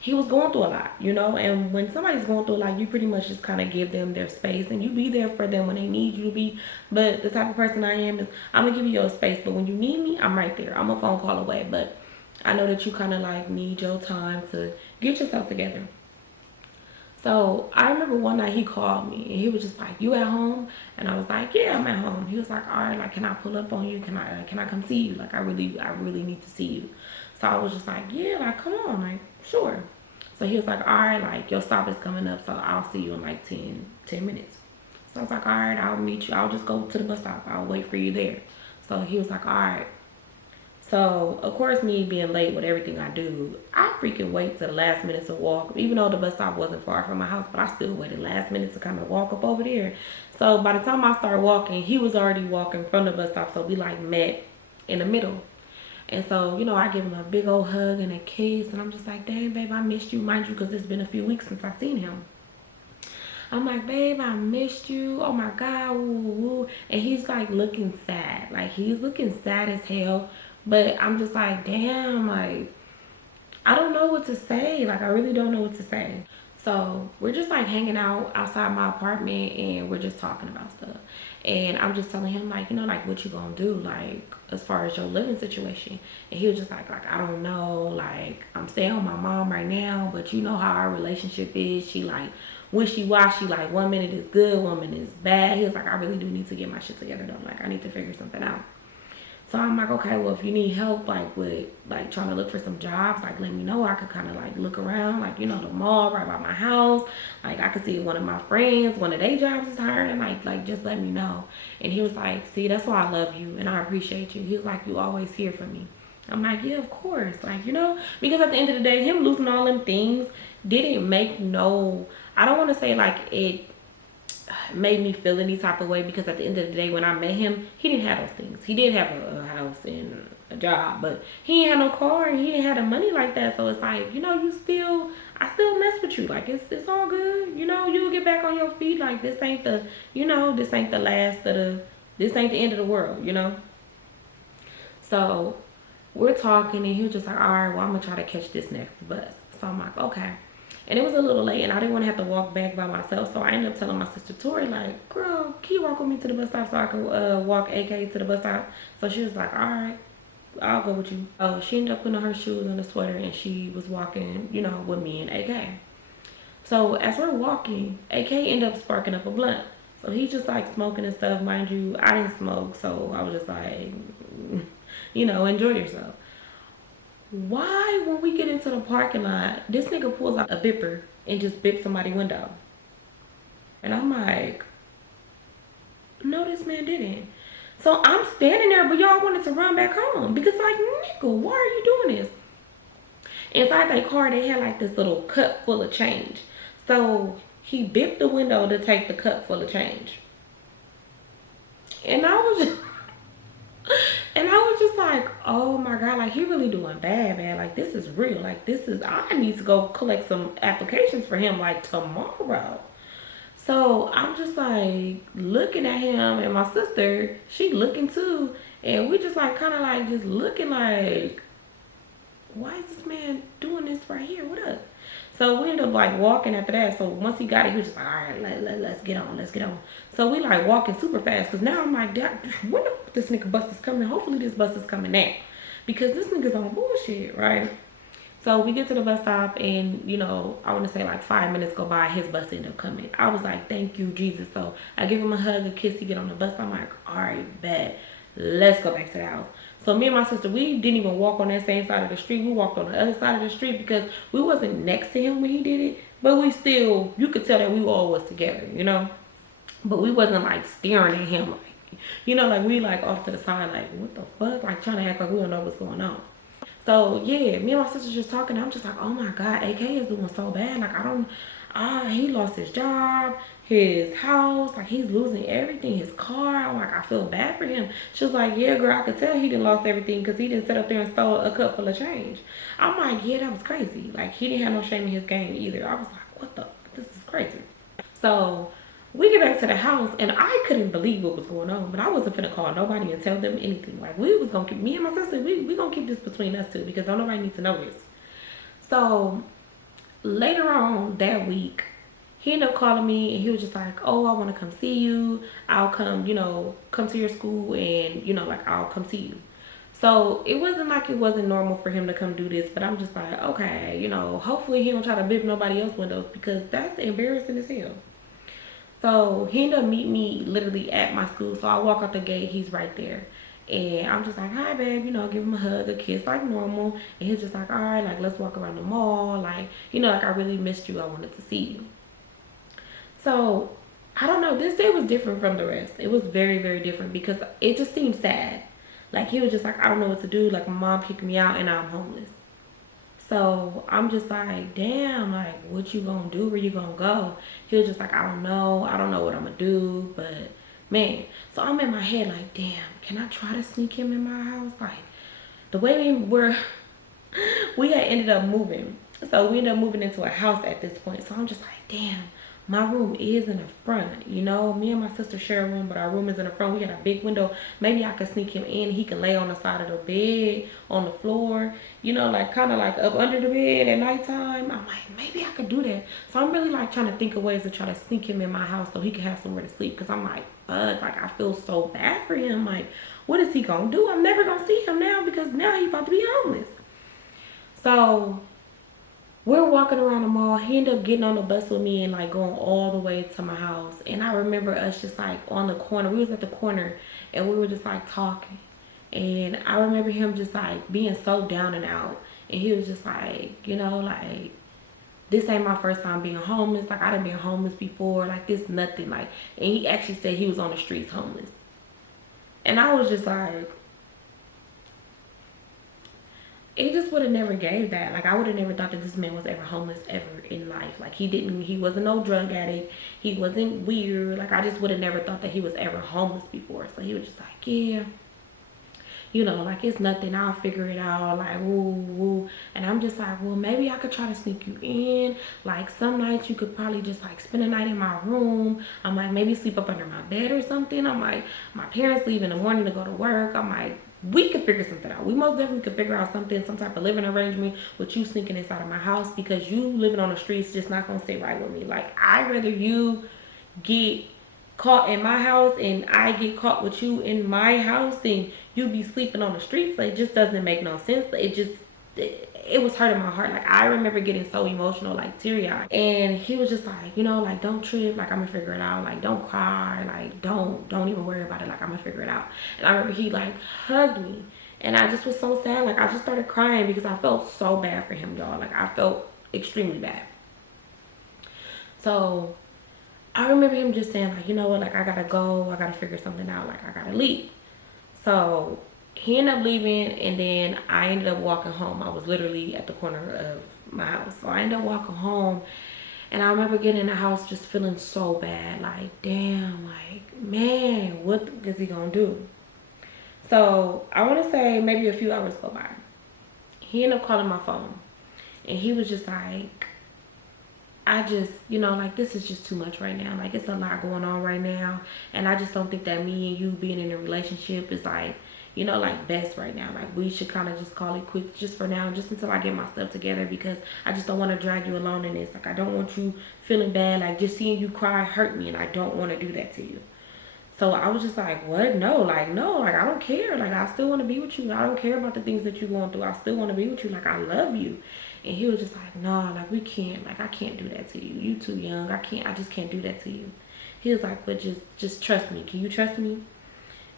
he was going through a lot, you know? And when somebody's going through a lot, you pretty much just kind of give them their space and you be there for them when they need you to be. But the type of person I am is I'm going to give you your space. But when you need me, I'm right there. I'm a phone call away. But I know that you kind of like need your time to get yourself together. So I remember one night he called me and he was just like, you at home? And I was like, yeah, I'm at home. He was like, all right, like, can I pull up on you? Can I come see you? Like, I really need to see you. So I was just like, yeah, like, come on, like, sure. So he was like, all right, like, your stop is coming up, so I'll see you in like 10 minutes. So I was like, all right, I'll meet you. I'll just go to the bus stop. I'll wait for you there. So he was like, all right. So, of course, me being late with everything I do, I freaking wait to the last minute to walk. Even though the bus stop wasn't far from my house, but I still waited last minute to kind of walk up over there. So, by the time I started walking, he was already walking from the bus stop. So, we like met in the middle. And so, you know, I give him a big old hug and a kiss. And I'm just like, dang, babe, I missed you. Mind you, because it's been a few weeks since I seen him. I'm like, babe, I missed you. Oh, my God. Woo, woo. And he's like looking sad. Like, he's looking sad as hell. But I'm just like, damn, like, I don't know what to say. Like, I really don't know what to say. So we're just like hanging out outside my apartment and we're just talking about stuff. And I'm just telling him like, you know, like what you gonna do? Like as far as your living situation. And he was just like, I don't know. Like I'm staying with my mom right now, but you know how our relationship is. She like wishy-washy, like 1 minute is good, 1 minute is bad. He was like, I really do need to get my shit together though. Like I need to figure something out. So I'm like, okay, well, if you need help, like, with, like, trying to look for some jobs, like, let me know. I could kind of, like, look around, like, you know, the mall right by my house. Like, I could see one of my friends, one of their jobs is hiring. Like, just let me know. And he was like, see, that's why I love you, and I appreciate you. He was like, you always here for me. I'm like, yeah, of course. Like, you know, because at the end of the day, him losing all them things didn't make no, I don't want to say, like, it made me feel any type of way, because at the end of the day when I met him, he didn't have those things. He did have a house and a job, but he ain't had no car and he didn't have the money like that. So it's like, you know, I still mess with you. Like it's all good, you know. You'll get back on your feet. Like this ain't the, you know, this ain't the last of the, this ain't the end of the world, you know. So we're talking and he was just like, all right, well, I'm gonna try to catch this next bus. So I'm like, okay. And it was a little late and I didn't want to have to walk back by myself. So I ended up telling my sister Tori, like, girl, can you walk with me to the bus stop so I can walk AK to the bus stop? So she was like, all right, I'll go with you. She ended up putting on her shoes and a sweater and she was walking, you know, with me and AK. So as we're walking, AK ended up sparking up a blunt. So he's just like smoking and stuff. Mind you, I didn't smoke. So I was just like, you know, enjoy yourself. Why, when we get into the parking lot, this nigga pulls out a bipper and just bips somebody's window? And I'm like, no, this man didn't. So I'm standing there, but y'all wanted to run back home. Because like, nigga, why are you doing this? Inside that car, they had like this little cup full of change. So he bipped the window to take the cup full of change. And I was just... And I was just like, oh my God, like he really doing bad, man. Like this is real. Like this is, I need to go collect some applications for him like tomorrow. So I'm just like looking at him and my sister, she looking too. And we just like kind of like just looking like, why is this man doing this right here with us? So we ended up like walking after that. So once he got it, he was just like, all right, let's get on, let's get on. So we like walking super fast, because now I'm like, when this nigga bus is coming? Hopefully this bus is coming now, because this nigga's on bullshit, right? So we get to the bus stop, and you know, I want to say like 5 minutes go by, his bus ended up coming. I was like, thank you, Jesus. So I give him a hug, a kiss, he get on the bus. I'm like, all right, bet, let's go back to the house. So me and my sister, we didn't even walk on that same side of the street. We walked on the other side of the street, because we wasn't next to him when he did it, but we still, you could tell that we all was together, you know. But we wasn't like staring at him, like, you know, like we like off to the side, like what the fuck, like trying to act like we don't know what's going on. So yeah, me and my sister just talking. I'm just like, oh my God, AK is doing so bad. Like he lost his job, his house, like he's losing everything, his car. I'm like, I feel bad for him. She was like, yeah, girl, I could tell he didn't lost everything, because he didn't sit up there and stole a cup full of change. I'm like, yeah, that was crazy. Like he didn't have no shame in his game either. I was like, what the, this is crazy. So we get back to the house, and I couldn't believe what was going on, but I wasn't finna call nobody and tell them anything. Like we was gonna keep, me and my sister, we gonna keep this between us two, because don't nobody need to know this. So later on that week, he ended up calling me, and he was just like, oh, I want to come see you. I'll come, you know, come to your school, and you know, like I'll come see you. So it wasn't like it wasn't normal for him to come do this, but I'm just like, okay, you know, hopefully he don't try to bip nobody else's windows, because that's embarrassing as hell. So he ended up meeting me literally at my school. So I walk out the gate, he's right there. And I'm just like, hi babe, you know, give him a hug, a kiss like normal. And he's just like, all right, like let's walk around the mall. Like, you know, like I really missed you, I wanted to see you. So I don't know, this day was different from the rest. It was very, very different, because it just seemed sad. Like he was just like, I don't know what to do. Like my mom kicked me out and I'm homeless. So I'm just like, damn, like what you gonna do? Where you gonna go? He was just like, I don't know what I'm gonna do, but man. So I'm in my head like, damn, can I try to sneak him in my house? Like the way we had ended up moving. So we ended up moving into a house at this point. So I'm just like, damn, my room is in the front, you know. Me and my sister share a room, but our room is in the front. We got a big window. Maybe I could sneak him in. He can lay on the side of the bed, on the floor, you know, like kind of like up under the bed at nighttime. I'm like, maybe I could do that. So I'm really like trying to think of ways to try to sneak him in my house so he can have somewhere to sleep, because I'm like, like I feel so bad for him. Like, what is he gonna do? I'm never gonna see him now, because now he's about to be homeless. So we're walking around the mall. He ended up getting on the bus with me and like going all the way to my house. And I remember us just like on the corner. We was at the corner and we were just like talking. And I remember him just like being so down and out. And he was just like, you know, like, this ain't my first time being homeless. Like I done been homeless before. Like this nothing. Like, and he actually said he was on the streets homeless. And I was just like, it just would have never gave that. Like I would have never thought that this man was ever homeless ever in life. Like he wasn't no drug addict, he wasn't weird. Like I just would have never thought that he was ever homeless before. So he was just like, yeah, you know, like it's nothing, I'll figure it out, like woo woo. And I'm just like, well, maybe I could try to sneak you in. Like some nights you could probably just like spend a night in my room. I'm like, maybe sleep up under my bed or something. I'm like, my parents leave in the morning to go to work. I'm like, we could figure something out. We most definitely could figure out something, some type of living arrangement with you sneaking inside of my house, because you living on the streets just not gonna sit right with me. Like I'd rather you get caught in my house and I get caught with you in my house than you be sleeping on the streets. Like it just doesn't make no sense. It was hurting my heart. Like I remember getting so emotional, like teary-eyed. And he was just like, you know, like don't trip, like I'm gonna figure it out. Like don't cry, like don't even worry about it, like I'm gonna figure it out. And I remember he like hugged me and I just was so sad. Like I just started crying because I felt so bad for him, y'all. Like I felt extremely bad. So I remember him just saying like, you know what, like I gotta go, I gotta figure something out, like I gotta leave. So he ended up leaving and then I ended up walking home. I was literally at the corner of my house. So I ended up walking home and I remember getting in the house just feeling so bad. Like, damn, like, man, what is he gonna do? So I wanna say maybe a few hours go by. He ended up calling my phone and he was just like, I just, you know, like this is just too much right now. Like it's a lot going on right now. And I just don't think that me and you being in a relationship is like, you know, like best right now. Like we should kind of just call it quits just for now, just until I get my stuff together, because I just don't want to drag you along in this. Like I don't want you feeling bad. Like just seeing you cry hurt me, and I don't want to do that to you. So I was just like, what? No, like, no, like, I don't care. Like, I still want to be with you. I don't care about the things that you're going through. I still want to be with you. Like, I love you. And he was just like, no, like, we can't. Like, I can't do that to you. You too young. I just can't do that to you. He was like, but just trust me. Can you trust me?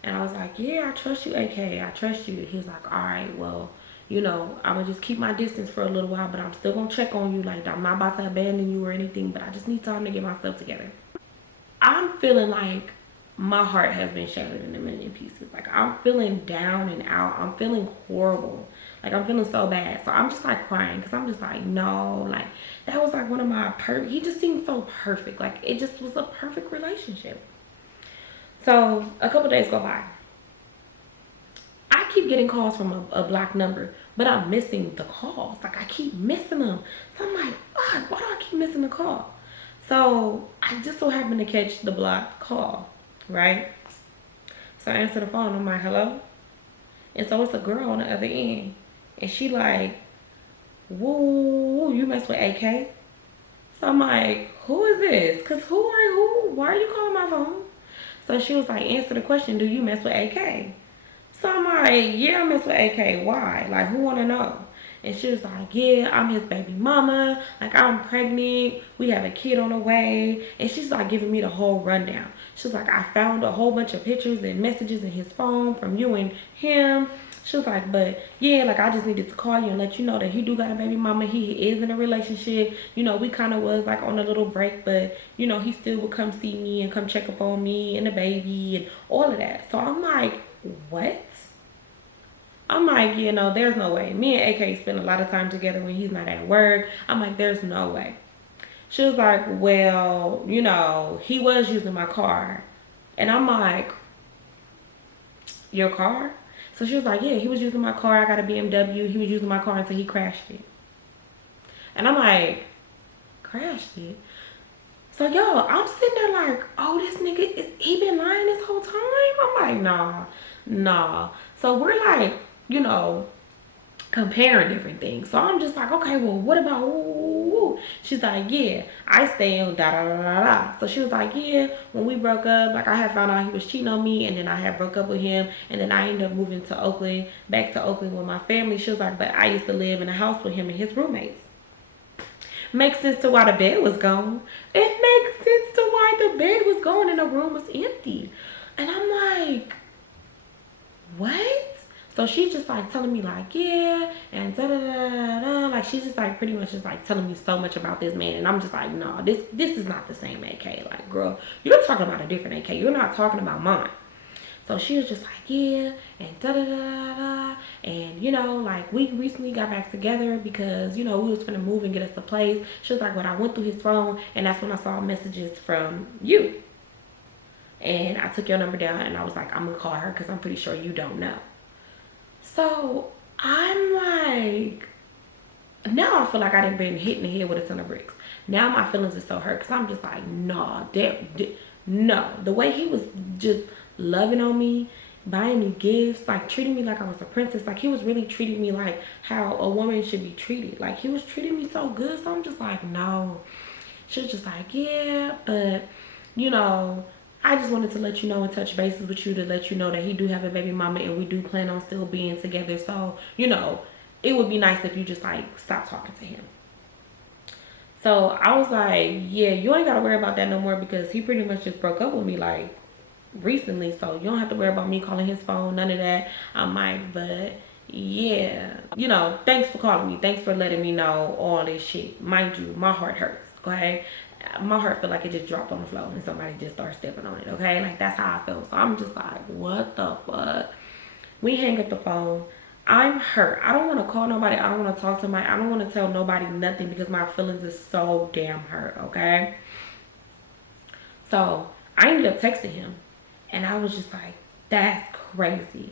And I was like, yeah, I trust you, AK. I trust you. He was like, all right, well, you know, I'm going to just keep my distance for a little while, but I'm still going to check on you. Like, I'm not about to abandon you or anything, but I just need time to get my stuff together. I'm feeling like my heart has been shattered in a million pieces. Like I'm feeling down and out. I'm feeling horrible. Like I'm feeling so bad. So I'm just like crying because I'm just like, no, like that was like one of my he just seemed so perfect. Like it just was a perfect relationship. So a couple days go by. I keep getting calls from a blocked number, but I'm missing the calls. Like I keep missing them. So I'm like, why do I keep missing the call? So I just so happened to catch the blocked call, right? So I answer the phone. I'm like, hello? And so it's a girl on the other end. And she like, woo, you mess with AK? So I'm like, who is this? Because why are you calling my phone? So she was like, answer the question, do you mess with AK? So I'm like, yeah, I mess with AK. Why? Like, who want to know? And she was like, yeah, I'm his baby mama. Like, I'm pregnant. We have a kid on the way. And she's like giving me the whole rundown. She's like, I found a whole bunch of pictures and messages in his phone from you and him. She was like, but yeah, like I just needed to call you and let you know that he do got a baby mama. He is in a relationship. You know, we kind of was like on a little break, but you know, he still would come see me and come check up on me and the baby and all of that. So I'm like, what? I'm like, you know, there's no way. Me and AK spend a lot of time together when he's not at work. I'm like, there's no way. She was like, well, you know, he was using my car. And I'm like, your car? So she was like, yeah, he was using my car. I got a BMW. He was using my car until he crashed it. And I'm like, crashed it? So, yo, I'm sitting there like, oh, this nigga, he been lying this whole time? I'm like, nah. So we're like, you know, comparing different things. So I'm just like, okay, well, what about woo? She's like, yeah, I stay in da da da da da. So she was like, yeah, when we broke up, like I had found out he was cheating on me, and then I had broke up with him, and then I ended up moving to Oakland, back to Oakland with my family. She was like, but I used to live in a house with him and his roommates. Makes sense to why the bed was gone. It makes sense to why the bed was gone and the room was empty. And I'm like, what? So she's just like telling me like, yeah, and da da da da. Like she's just like pretty much just like telling me so much about this man. And I'm just like, no, this is not the same AK. Like, girl, you're talking about a different AK. You're not talking about mine. So she was just like, yeah, and da da da da da. And you know, like we recently got back together because, you know, we was gonna move and get us a place. She was like, but I went through his phone and that's when I saw messages from you. And I took your number down and I was like, I'm gonna call her because I'm pretty sure you don't know. So I'm like, now I feel like I done been hit in the head with a ton of bricks. Now my feelings are so hurt because I'm just like, nah, no. The way he was just loving on me, buying me gifts, like treating me like I was a princess. Like he was really treating me like how a woman should be treated. Like he was treating me so good. So I'm just like, no. She was just like, yeah, but you know, I just wanted to let you know and touch bases with you to let you know that he do have a baby mama and we do plan on still being together. So, you know, it would be nice if you just like stop talking to him. So I was like, yeah, you ain't got to worry about that no more because he pretty much just broke up with me like recently. So you don't have to worry about me calling his phone, none of that. I'm like, but yeah, you know, thanks for calling me. Thanks for letting me know all this shit. Mind you, my heart hurts, okay? My heart felt like it just dropped on the floor and somebody just started stepping on it, okay? Like, that's how I felt. So I'm just like, what the fuck? We hang up the phone. I'm hurt. I don't want to call nobody. I don't want to talk to I don't want to tell nobody nothing because my feelings is so damn hurt, okay? So I ended up texting him. And I was just like, that's crazy.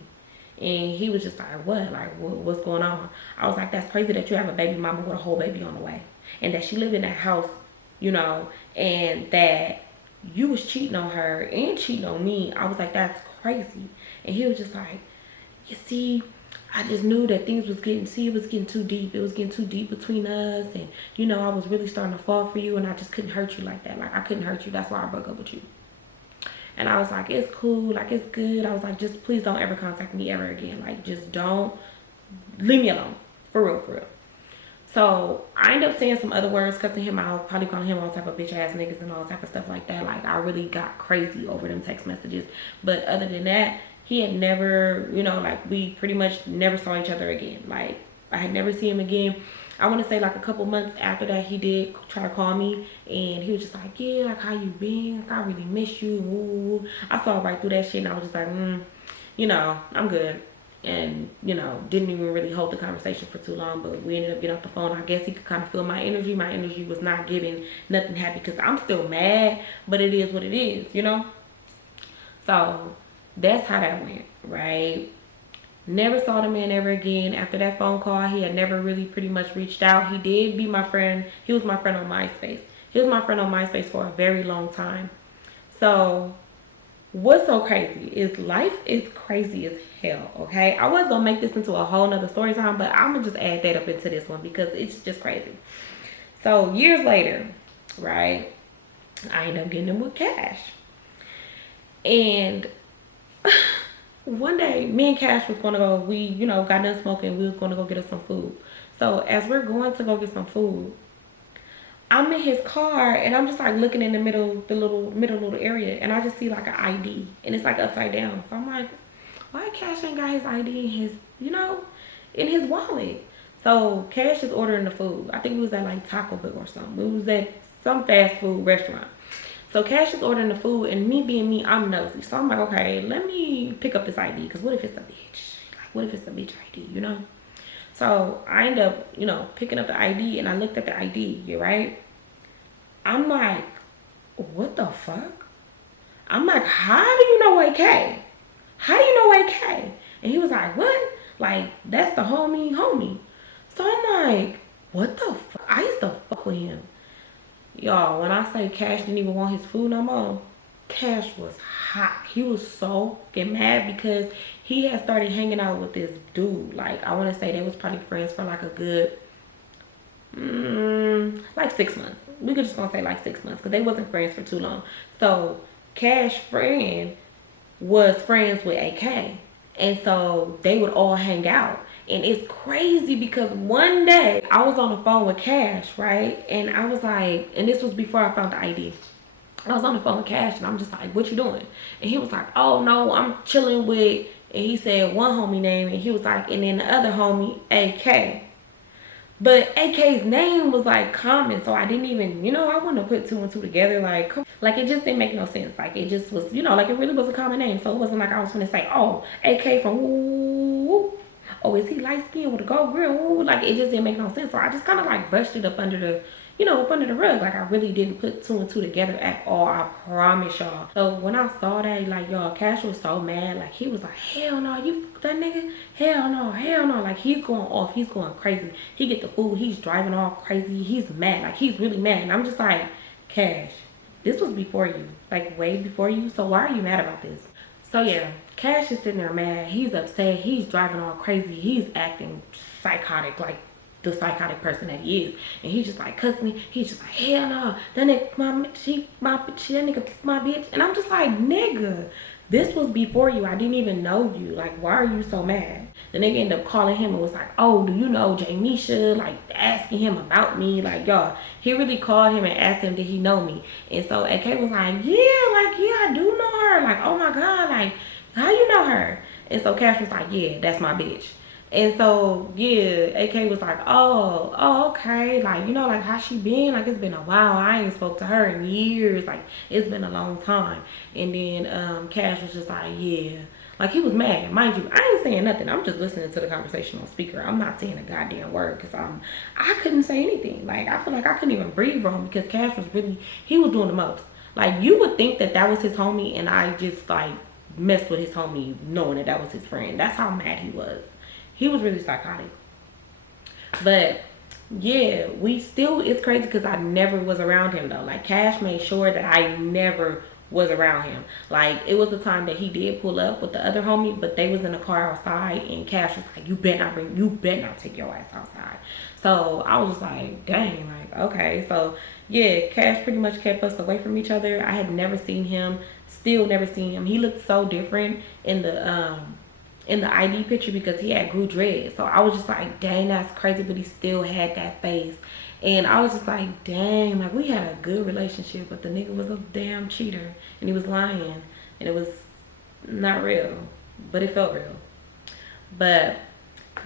And he was just like, what? Like, what's going on? I was like, that's crazy that you have a baby mama with a whole baby on the way. And that she lived in that house, you know, and that you was cheating on her and cheating on me. I was like, that's crazy. And he was just like, you see, I just knew that things was getting, it was getting too deep. It was getting too deep between us. And, you know, I was really starting to fall for you. And I just couldn't hurt you like that. Like, I couldn't hurt you. That's why I broke up with you. And I was like, it's cool. Like, it's good. I was like, just please don't ever contact me ever again. Like, just don't. Leave me alone. For real, for real. So I ended up saying some other words, cussing him out, probably calling him all type of bitch ass niggas and all type of stuff like that. Like, I really got crazy over them text messages. But other than that, he had never, you know, like, we pretty much never saw each other again. Like, I had never seen him again. I want to say like a couple months after that, he did try to call me, and he was just like, yeah, like, how you been? Like, I really miss you. Ooh. I saw right through that shit, and I was just like, you know, I'm good. And, you know, didn't even really hold the conversation for too long, but we ended up getting off the phone. I guess he could kind of feel my energy. My energy was not giving nothing happy, because I'm still mad, but it is what it is, you know? So that's how that went, right? Never saw the man ever again. After that phone call, he had never really pretty much reached out. He did be my friend. He was my friend on MySpace. He was my friend on MySpace for a very long time. So what's so crazy is life is crazy as hell, okay? I was gonna make this into a whole nother story time, but I'm gonna just add that up into this one because it's just crazy. So years later, right, I ended up getting him with Cash. And one day, me and Cash was gonna go, we, you know, got done smoking, we was gonna go get us some food. So as we're going to go get some food, I'm in his car, and I'm just like looking in the middle, the little area, and I just see like an ID, and it's like upside down. So I'm like, why Cash ain't got his ID in his, you know, in his wallet? So Cash is ordering the food. I think it was at like Taco Bell or something. It was at some fast food restaurant. So Cash is ordering the food, and me being me, I'm nosy. So I'm like, okay, let me pick up this ID, because what if it's a bitch? Like, what if it's a bitch ID, you know? So I end up, you know, picking up the ID, and I looked at the ID, you right? I'm like, what the fuck? I'm like, how do you know AK? How do you know AK? And he was like, what? Like, that's the homie. So I'm like, what the fuck? I used to fuck with him. Y'all, when I say Cash didn't even want his food no more, Cash was hot. He was so fucking mad because he had started hanging out with this dude. Like, I want to say they was probably friends for like a good, like 6 months. We could just gonna say like 6 months, because they wasn't friends for too long. So Cash friend was friends with AK, and so they would all hang out. And it's crazy because one day I was on the phone with Cash, right? And I was like, and this was before I found the ID. I was on the phone with Cash, and I'm just like, what you doing? And he was like, oh no, I'm chilling with, and he said one homie name, and he was like, and then the other homie, AK. But AK's name was like common, so I didn't even, you know, I wouldn't have put two and two together. Like it just didn't make no sense. Like, it just was, you know, like, it really was a common name. So it wasn't like I was gonna say, oh, AK from woo. Oh, is he light skinned with a gold grill? Ooh. Like, it just didn't make no sense. So I just kind of like brushed it up under the, you know, up under the rug. Like, I really didn't put two and two together at all. I promise y'all. So when I saw that, like, y'all, Cash was so mad. Like, he was like, hell no, you fuck that nigga? Hell no. Like, he's going off. He's going crazy. He get the food. He's driving all crazy. He's mad. Like, he's really mad. And I'm just like, Cash, this was before you. Like, way before you. So why are you mad about this? So yeah, Cash is sitting there mad. He's upset. He's driving all crazy. He's acting psychotic, like the psychotic person that he is. And he's just like cussing me. He's just like, hell no, that nigga that nigga my bitch. And I'm just like, nigga, this was before you. I didn't even know you. Like, why are you so mad? The nigga ended up calling him and was like, oh, do you know Jamisha? Like, asking him about me. Like, y'all, he really called him and asked him, did he know me? And so AK was like, yeah, I do know her. Like, oh my God, like, how you know her? And so Cash was like, yeah, that's my bitch. And so, yeah, AK was like, oh, okay. Like, you know, like, how she been? Like, it's been a while. I ain't spoke to her in years. Like, it's been a long time. And then Cash was just like, yeah. Like, he was mad. Mind you, I ain't saying nothing. I'm just listening to the conversation on speaker. I'm not saying a goddamn word because I couldn't say anything. Like, I feel like I couldn't even breathe wrong because Cash was really, he was doing the most. Like, you would think that was his homie, and I just, like, messed with his homie knowing that was his friend. That's how mad he was. He was really psychotic. But yeah, we still, it's crazy because I never was around him though. Like, Cash made sure that I never was around him. Like, it was a time that he did pull up with the other homie, but they was in the car outside, and Cash was like, you better not take your ass outside. So I was just like, dang, like, okay. So yeah, Cash pretty much kept us away from each other. I had never seen him, still never seen him. He looked so different in the ID picture because he had grew dreads. So I was just like, dang, that's crazy, but he still had that face. And I was just like, dang, like, we had a good relationship, but the nigga was a damn cheater, and he was lying, and it was not real, but it felt real. But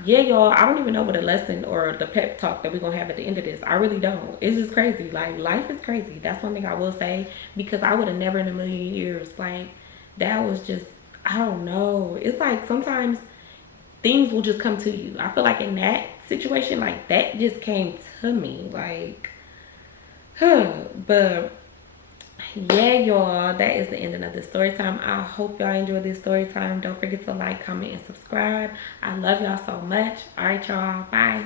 yeah, y'all, I don't even know what a lesson or the pep talk that we're gonna have at the end of this. I really don't. It's just crazy. Like, life is crazy. That's one thing I will say, because I would have never in a million years, like, that was just, I don't know. It's like sometimes things will just come to you. I feel like in that situation, like, that just came to me, like, but yeah, y'all, that is the ending of this story time. I hope y'all enjoyed this story time. Don't forget to like, comment, and subscribe. I love y'all so much. All right, y'all, bye.